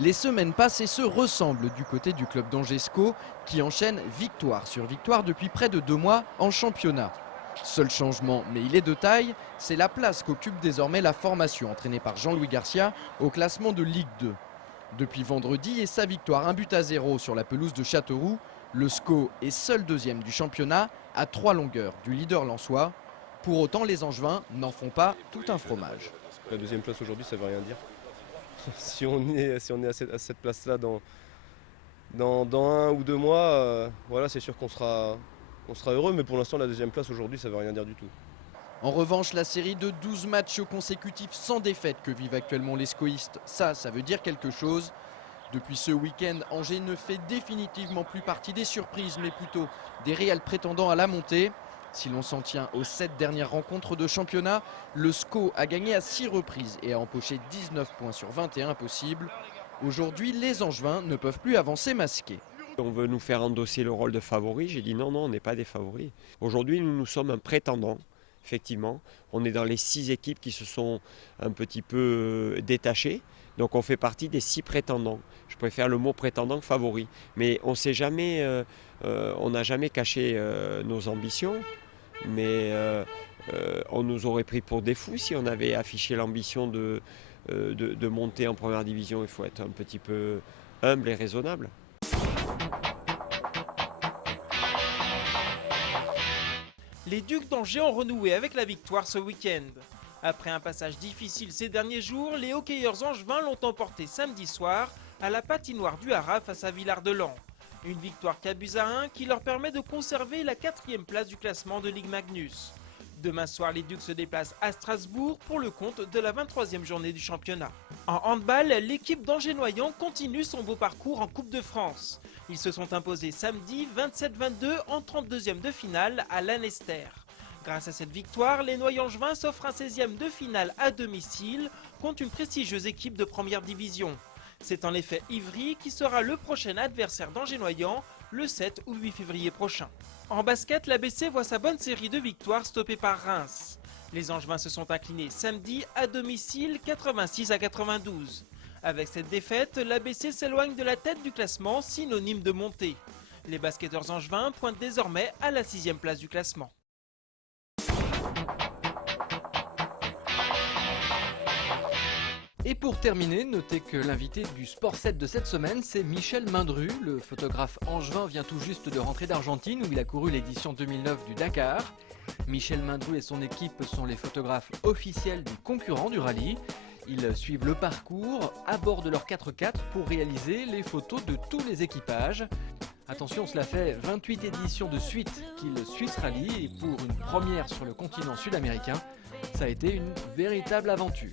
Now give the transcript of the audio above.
Les semaines passent et se ressemblent du côté du club d'Angesco qui enchaîne victoire sur victoire depuis près de 2 mois en championnat. Seul changement, mais il est de taille, c'est la place qu'occupe désormais la formation entraînée par Jean-Louis Garcia au classement de Ligue 2. Depuis vendredi et sa victoire 1-0 sur la pelouse de Châteauroux, le SCO est seul deuxième du championnat à 3 longueurs du leader lensois. Pour autant, les Angevins n'en font pas tout un fromage. La deuxième place aujourd'hui, ça ne veut rien dire. Si on est à cette place-là dans 1 ou 2 mois, voilà, c'est sûr qu'on sera heureux, mais pour l'instant, la deuxième place aujourd'hui, ça ne veut rien dire du tout. En revanche, la série de 12 matchs consécutifs sans défaite que vivent actuellement les scoïstes, ça veut dire quelque chose. Depuis ce week-end, Angers ne fait définitivement plus partie des surprises, mais plutôt des réels prétendants à la montée. Si l'on s'en tient aux 7 dernières rencontres de championnat, le SCO a gagné à 6 reprises et a empoché 19 points sur 21 possibles. Aujourd'hui, les Angevins ne peuvent plus avancer masqués. On veut nous faire endosser le rôle de favori. J'ai dit non, on n'est pas des favoris. Aujourd'hui, nous sommes un prétendant. Effectivement, on est dans les 6 équipes qui se sont un petit peu détachées. Donc on fait partie des 6 prétendants. Je préfère le mot prétendant que favori. Mais on sait jamais, on n'a jamais caché nos ambitions. Mais on nous aurait pris pour des fous si on avait affiché l'ambition de monter en première division. Il faut être un petit peu humble et raisonnable. Les Ducs d'Angers ont renoué avec la victoire ce week-end. Après un passage difficile ces derniers jours, les hockeyeurs angevins l'ont emporté samedi soir à la patinoire du Haras face à Villard-de-Lans. Une victoire 4-1 qui leur permet de conserver la 4e place du classement de Ligue Magnus. Demain soir, les Ducs se déplacent à Strasbourg pour le compte de la 23e journée du championnat. En handball, l'équipe d'Angers-Noyant continue son beau parcours en Coupe de France. Ils se sont imposés samedi 27-22 en 32e de finale à Lanester. Grâce à cette victoire, les Noyangevins s'offrent un 16e de finale à domicile contre une prestigieuse équipe de première division. C'est en effet Ivry qui sera le prochain adversaire d'Angers-Noyant le 7 ou 8 février prochain. En basket, l'ABC voit sa bonne série de victoires stoppée par Reims. Les Angevins se sont inclinés samedi à domicile 86-92. Avec cette défaite, l'ABC s'éloigne de la tête du classement, synonyme de montée. Les basketteurs angevins pointent désormais à la 6e place du classement. Et pour terminer, notez que l'invité du Sport 7 de cette semaine, c'est Michel Mindru. Le photographe angevin vient tout juste de rentrer d'Argentine où il a couru l'édition 2009 du Dakar. Michel Mindru et son équipe sont les photographes officiels du concurrent du rallye. Ils suivent le parcours à bord de leur 4x4 pour réaliser les photos de tous les équipages. Attention, cela fait 28 éditions de suite qu'ils suivent ce rallye et pour une première sur le continent sud-américain, ça a été une véritable aventure.